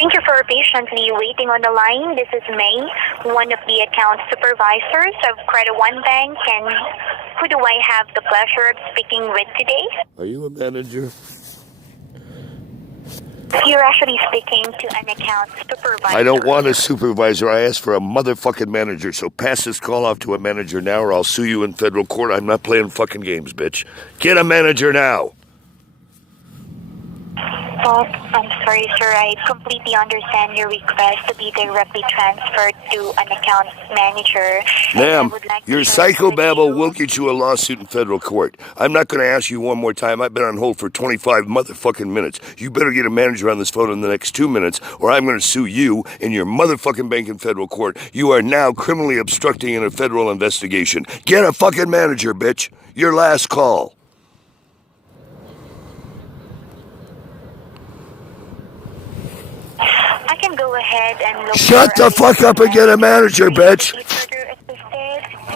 Thank you for patiently waiting on the line. This is May, one of the account supervisors of CredtOne Bank, and who do I have the pleasure of speaking with today? Are you a manager? You're actually speaking to an account supervisor. I don't want a supervisor. I asked for a motherfucking manager, so pass this call off to a manager now or I'll sue you in federal court. I'm not playing fucking games, bitch. Get a manager now. Oh, I'm sorry, sir. I completely understand your request to be directly transferred to an account manager. Ma'am, your psychobabble will get you a lawsuit in federal court. I'm not going to ask you one more time. I've been on hold for 25 motherfucking minutes. You better get a manager on this phone in the next 2 minutes, or I'm going to sue you and your motherfucking bank in federal court. You are now criminally obstructing in a federal investigation. Get a fucking manager, bitch. Your last call. I can go ahead and look. Shut the fuck up and get a manager, bitch.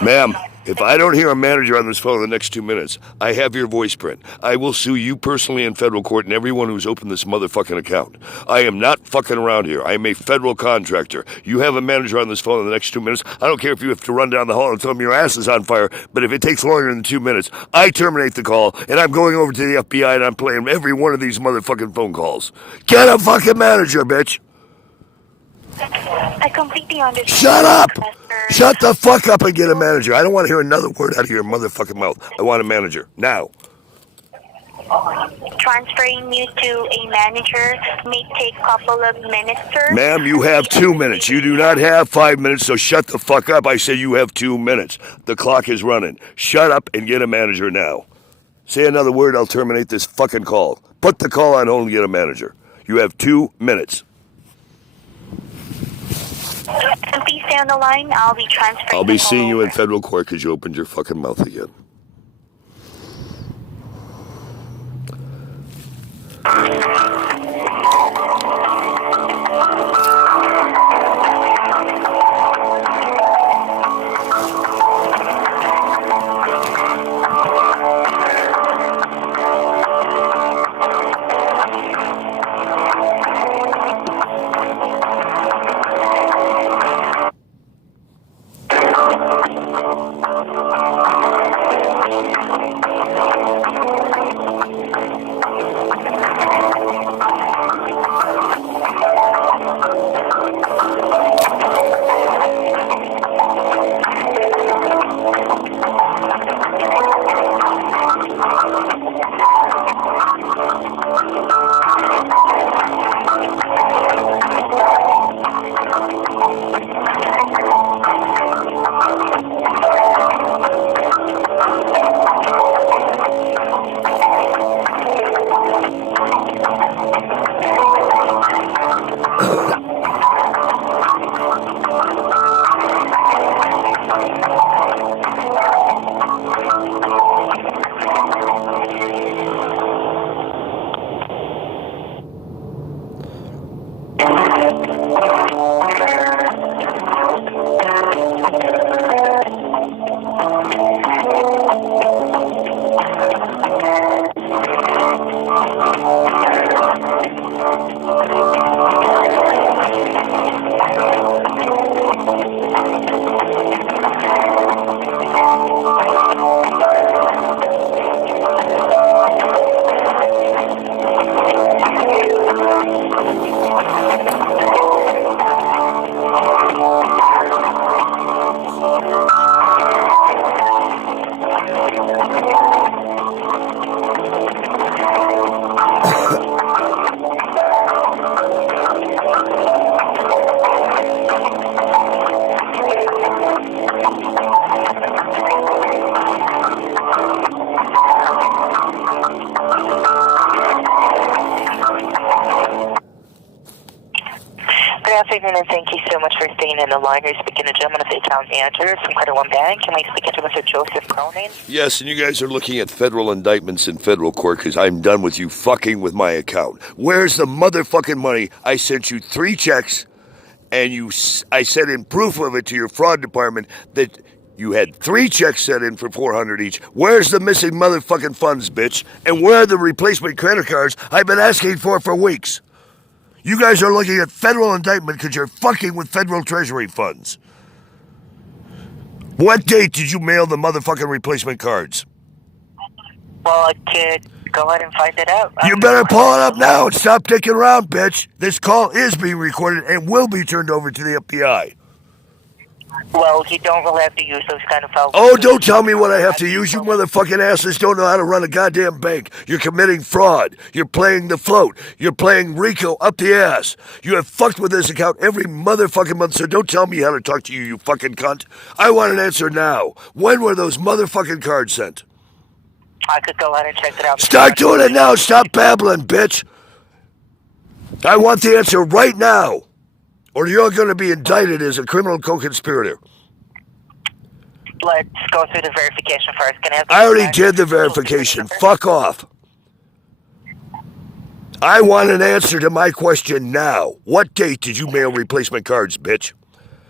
Ma'am, If I don't hear a manager on this phone in the next 2 minutes, I have your voice print. I will sue you personally in federal court and everyone who's opened this motherfucking account. I am not fucking around here. I am a federal contractor. You have a manager on this phone in the next 2 minutes. I don't care if you have to run down the hall and tell them your ass is on fire, but if it takes longer than 2 minutes, I terminate the call and I'm going over to the FBI and I'm playing every one of these motherfucking phone calls. Get a fucking manager, bitch! I completely understand. Shut up! Shut the fuck up and get a manager. I don't want to hear another word out of your motherfucking mouth. I want a manager. Now. Transferring you to a manager may take a couple of minutes, sir. Ma'am, you have 2 minutes. You do not have 5 minutes, so shut the fuck up. I say you have 2 minutes. The clock is running. Shut up and get a manager now. Say another word, I'll terminate this fucking call. Put the call on hold and get a manager. You have 2 minutes. And please stay on the line. I'll be transferring. I'll be seeing you in federal court because you opened your fucking mouth again. And thank you so much for staying in the line. You're speaking to a gentleman of the account manager from CredtOne Bank. Can we speak to Mr. Joseph Cronin? Yes, and you guys are looking at federal indictments in federal court because I'm done with you fucking with my account. Where's the motherfucking money? I sent you 3 checks, and I sent in proof of it to your fraud department that you had 3 checks sent in for $400 each. Where's the missing motherfucking funds, bitch? And where are the replacement credit cards I've been asking for weeks? You guys are looking at federal indictment because you're fucking with federal treasury funds. What date did you mail the motherfucking replacement cards? Well, I could go ahead and find it out. You better pull it up now and stop dicking around, bitch. This call is being recorded and will be turned over to the FBI. Well, you don't really have to use those kind of files. Oh, don't tell me what I have to use. You motherfucking asses don't know how to run a goddamn bank. You're committing fraud. You're playing the float. You're playing RICO up the ass. You have fucked with this account every motherfucking month, so don't tell me how to talk to you, you fucking cunt. I want an answer now. When were those motherfucking cards sent? I could go ahead and check it out. Start doing it now. Stop babbling, bitch. I want the answer right now, or you're going to be indicted as a criminal co-conspirator. Let's go through the verification first. Can I have I already did the verification. Fuck off. I want an answer to my question now. What date did you mail replacement cards, bitch?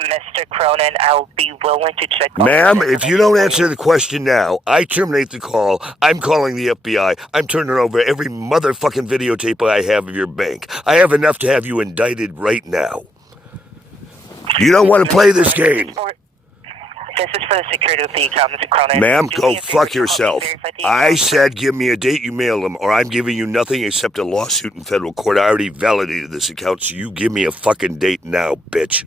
Mr. Cronin, I'll be willing to check. Ma'am, if you don't answer the question now, I terminate the call. I'm calling the FBI. I'm turning over every motherfucking videotape I have of your bank. I have enough to have you indicted right now. You don't want to play this game. This is for the security of the account, Mr. Cronin. Ma'am, go fuck yourself. I said give me a date you mail them, or I'm giving you nothing except a lawsuit in federal court. I already validated this account, so you give me a fucking date now, bitch.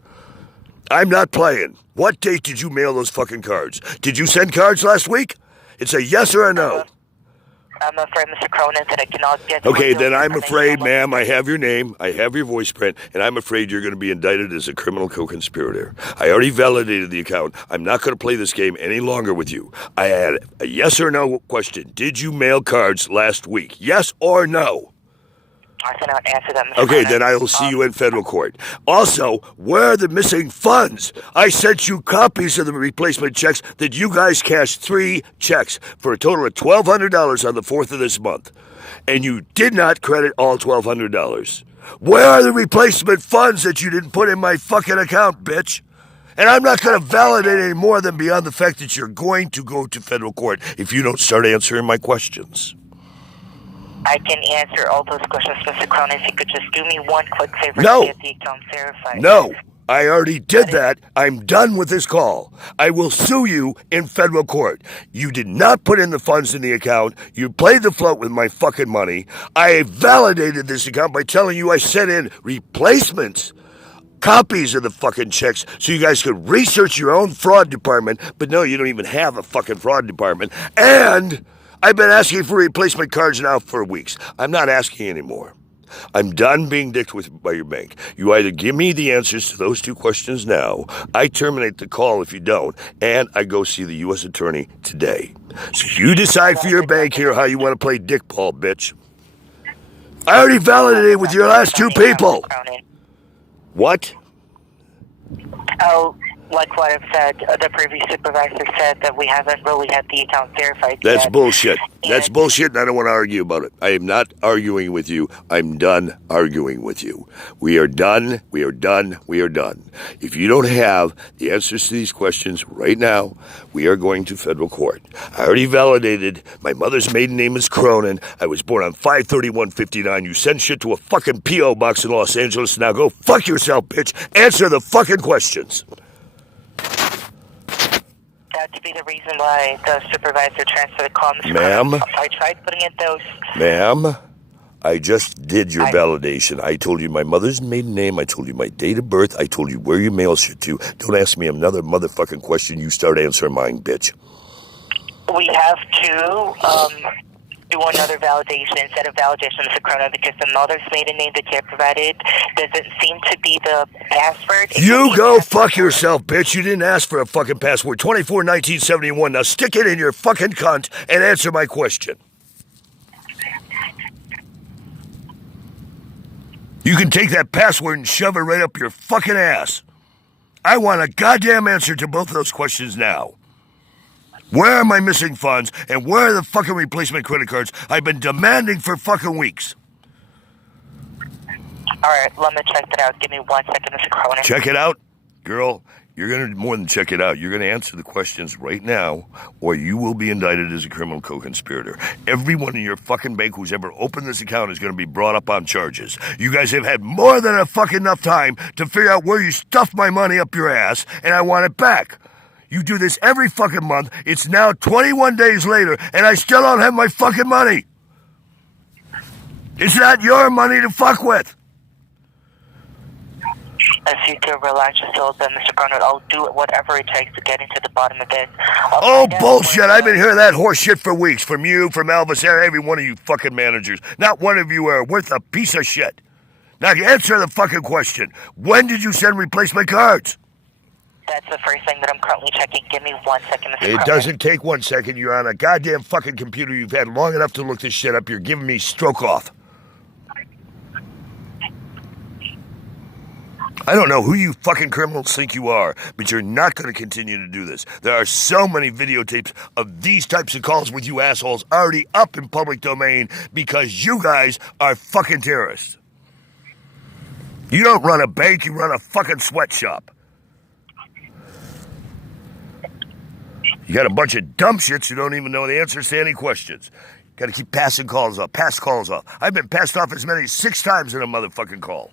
I'm not playing. What date did you mail those fucking cards? Did you send cards last week? It's a yes or a no. I'm afraid, Mr. Cronin, that I cannot get... Okay, then I'm afraid, ma'am, I have your name, I have your voice print, and I'm afraid you're going to be indicted as a criminal co-conspirator. I already validated the account. I'm not going to play this game any longer with you. I had a yes or no question. Did you mail cards last week? Yes or no? I cannot answer that, Mr. Okay, Cronin. then I will see you in federal court. Also, where are the missing funds? I sent you copies of the replacement checks that you guys cashed 3 checks for a total of $1,200 on the 4th of this month. And you did not credit all $1,200. Where are the replacement funds that you didn't put in my fucking account, bitch? And I'm not going to validate any more than beyond the fact that you're going to go to federal court if you don't start answering my questions. I can answer all those questions, Mr. Cronin, if you could just do me one quick favor No. to get the account verified. No, I already did that. I'm done with this call. I will sue you in federal court. You did not put in the funds in the account. You played the float with my fucking money. I validated this account by telling you I sent in replacements, copies of the fucking checks, so you guys could research your own fraud department. But no, you don't even have a fucking fraud department. And I've been asking for replacement cards now for weeks. I'm not asking anymore. I'm done being dicked with by your bank. You either give me the answers to those 2 questions now, I terminate the call if you don't, and I go see the U.S. attorney today. So you decide for your bank here how you want to play dickball, bitch. I already validated with your last 2 people. What? Oh, like what I've said, the previous supervisor said that we haven't really had the account verified That's yet. bullshit. That's bullshit, and I don't want to argue about it. I am not arguing with you. I'm done arguing with you. We are done. We are done. We are done. If you don't have the answers to these questions right now, we are going to federal court. I already validated. My mother's maiden name is Cronin. I was born on 5/31/59. You send shit to a fucking P.O. box in Los Angeles. Now go fuck yourself, bitch. Answer the fucking questions. That to be the reason why the supervisor transferred the call, Mr. Ma'am? Cronin. I tried putting in those... Ma'am, I just did your validation. I told you my mother's maiden name. I told you my date of birth. I told you where you mail shit to. Don't ask me another motherfucking question. You start answering mine, bitch. We have to do another validation instead of validation, Mr. Cronin, because the mother's maiden name that you have provided doesn't seem to be the password. You go fuck yourself, bitch. You didn't ask for a fucking password. 24/1971. Now stick it in your fucking cunt and answer my question. You can take that password and shove it right up your fucking ass. I want a goddamn answer to both of those questions now. Where are my missing funds, and where are the fucking replacement credit cards I've been demanding for fucking weeks? All right, let me check that out. Give me 1 second, Mr. Cronin. Check it out? Girl, you're going to more than check it out. You're going to answer the questions right now, or you will be indicted as a criminal co-conspirator. Everyone in your fucking bank who's ever opened this account is going to be brought up on charges. You guys have had more than enough time to figure out where you stuffed my money up your ass, and I want it back. You do this every fucking month. It's now 21 days later, and I still don't have my fucking money. It's not your money to fuck with. If you could relax just a little bit, Mr. Cronin, I'll do whatever it takes to get into the bottom of this. Oh, bullshit. I've been hearing that horse shit for weeks. From you, from Elvis, every one of you fucking managers. Not one of you are worth a piece of shit. Now answer the fucking question. When did you send replacement cards? That's the first thing that I'm currently checking. Give me 1 second, Mr. It Cronin. doesn't take 1 second. You're on a goddamn fucking computer. You've had long enough to look this shit up. You're giving me stroke off. I don't know who you fucking criminals think you are, but you're not going to continue to do this. There are so many videotapes of these types of calls with you assholes already up in public domain because you guys are fucking terrorists. You don't run a bank, you run a fucking sweatshop. You got a bunch of dumb shits who don't even know the answers to any questions. Got to keep passing calls off, pass calls off. I've been passed off as many as 6 times in a motherfucking call.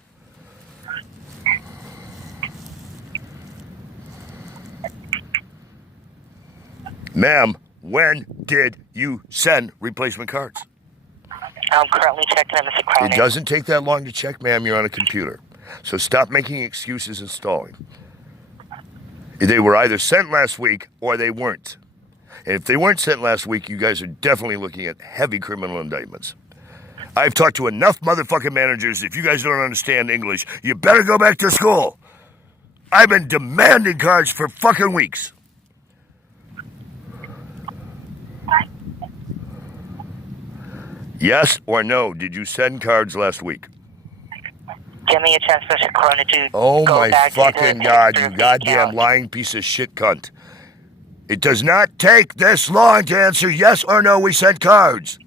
Ma'am, when did you send replacement cards? I'm currently checking them, Mr. Cronin. It doesn't take that long to check, ma'am. You're on a computer. So stop making excuses and stalling. They were either sent last week or they weren't. And if they weren't sent last week, you guys are definitely looking at heavy criminal indictments. I've talked to enough motherfucking managers. If you guys don't understand English, you better go back to school. I've been demanding cards for fucking weeks. Yes or no, did you send cards last week? Give me a chance, Mr. Cronin, to Oh go my back fucking to the God, history you of the goddamn account. lying piece of shit cunt. It does not take this long to answer yes or no, we sent cards.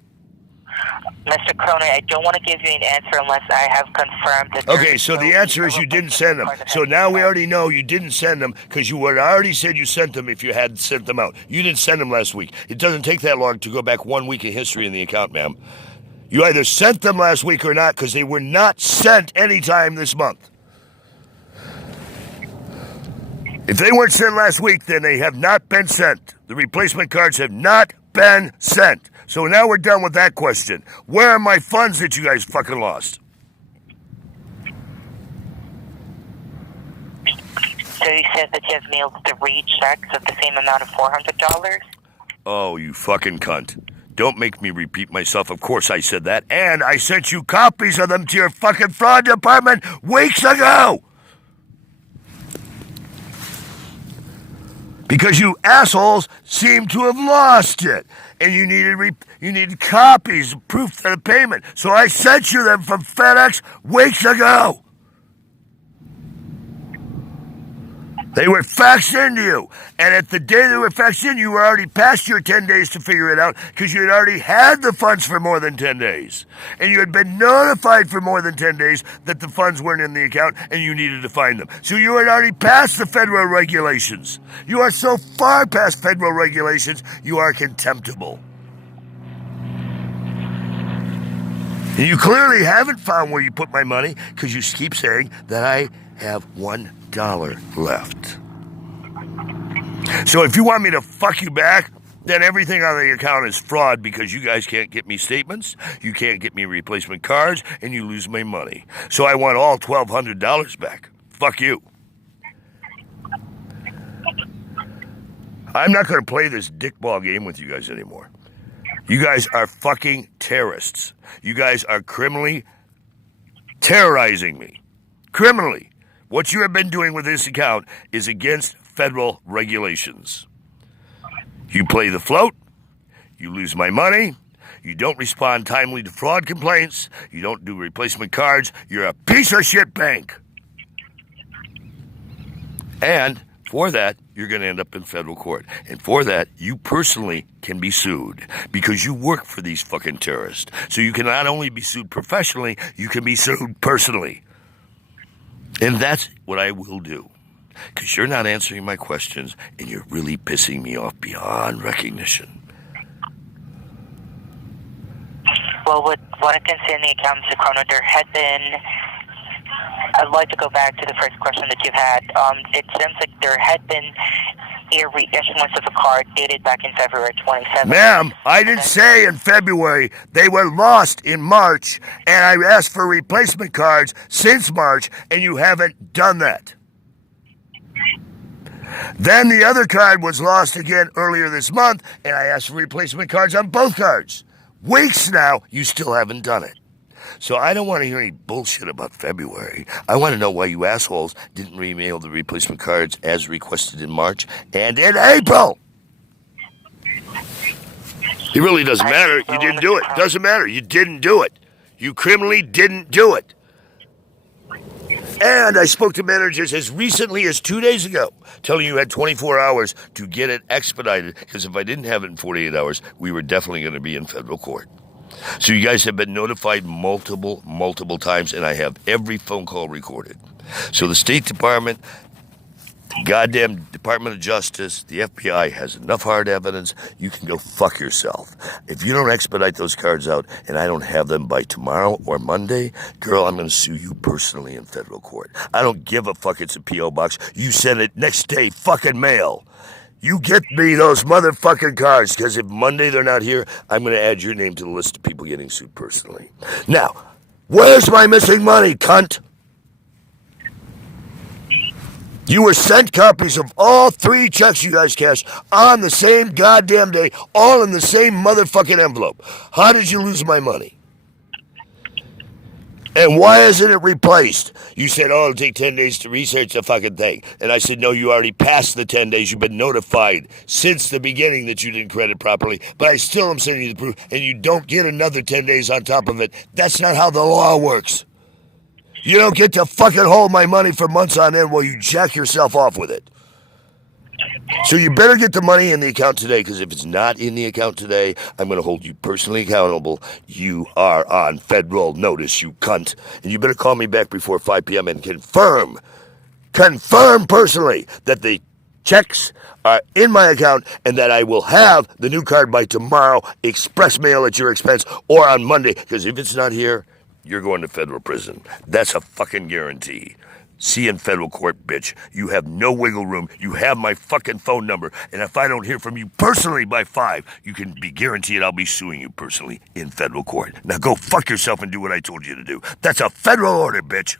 Mr. Cronin, I don't want to give you an answer unless I have confirmed that. Okay, so the answer is you didn't send them. So now we already know you didn't send them because you had already said you sent them if you had sent them out. You didn't send them last week. It doesn't take that long to go back 1 week of history in the account, ma'am. You either sent them last week or not because they were not sent anytime this month. If they weren't sent last week, then they have not been sent. The replacement cards have not been sent. So now we're done with that question. Where are my funds that you guys fucking lost? So you said that you have mailed 3 checks of the same amount of $400? Oh, you fucking cunt. Don't make me repeat myself. Of course I said that. And I sent you copies of them to your fucking fraud department weeks ago. Because you assholes seem to have lost it. And you needed copies of proof of the payment. So I sent you them from FedEx weeks ago. They were faxed into you. And at the day they were faxed in, you were already past your 10 days to figure it out because you had already had the funds for more than 10 days. And you had been notified for more than 10 days that the funds weren't in the account and you needed to find them. So you had already passed the federal regulations. You are so far past federal regulations, you are contemptible. And you clearly haven't found where you put my money because you keep saying that I have $1 left. So if you want me to fuck you back, then everything on the account is fraud because you guys can't get me statements, you can't get me replacement cards, and you lose my money. So I want all $1,200 back. Fuck you. I'm not going to play this dickball game with you guys anymore. You guys are fucking terrorists. You guys are criminally terrorizing me. Criminally. What you have been doing with this account is against federal regulations. You play the float, you lose my money, you don't respond timely to fraud complaints, you don't do replacement cards, you're a piece of shit bank. And for that, you're going to end up in federal court. And for that, you personally can be sued because you work for these fucking terrorists. So you can not only be sued professionally, you can be sued personally. And that's what I will do. Because you're not answering my questions and you're really pissing me off beyond recognition. Well, with what I can see in the account, Mr. Cronin, there had been... I'd like to go back to the first question that you had. It seems like there had been a reissuance of a card dated back in February 27th. Ma'am, I didn't say in February. They were lost in March, and I asked for replacement cards since March, and you haven't done that. Then the other card was lost again earlier this month, and I asked for replacement cards on both cards. Weeks now, you still haven't done it. So I don't want to hear any bullshit about February. I want to know why you assholes didn't remail the replacement cards as requested in March and in April. It really doesn't matter. You didn't do it. Doesn't matter. You didn't do it. You criminally didn't do it. And I spoke to managers as recently as 2 days ago, telling you had 24 hours to get it expedited, because if I didn't have it in 48 hours, we were definitely going to be in federal court. So you guys have been notified multiple times, and I have every phone call recorded. So the State Department The goddamn Department of Justice, the FBI has enough hard evidence. You can go fuck yourself. If you don't expedite those cards out and I don't have them by tomorrow or Monday, girl, I'm going to sue you personally in federal court. I don't give a fuck. It's a P.O. box. You send it next day fucking mail. You get me those motherfucking cards, because if Monday they're not here, I'm going to add your name to the list of people getting sued personally. Now, where's my missing money, cunt? You were sent copies of all 3 checks you guys cashed on the same goddamn day, all in the same motherfucking envelope. How did you lose my money? And why isn't it replaced? You said, oh, it'll take 10 days to research the fucking thing. And I said, no, you already passed the 10 days. You've been notified since the beginning that you didn't credit properly. But I still am sending you the proof, and you don't get another 10 days on top of it. That's not how the law works. You don't get to fucking hold my money for months on end while you jack yourself off with it. So you better get the money in the account today, because if it's not in the account today, I'm going to hold you personally accountable. You are on federal notice, you cunt. And you better call me back before 5 p.m. and confirm personally that the checks are in my account and that I will have the new card by tomorrow, express mail at your expense, or on Monday. Because if it's not here, you're going to federal prison. That's a fucking guarantee. See you in federal court, bitch. You have no wiggle room. You have my fucking phone number. And if I don't hear from you personally by 5, you can be guaranteed I'll be suing you personally in federal court. Now go fuck yourself and do what I told you to do. That's a federal order, bitch.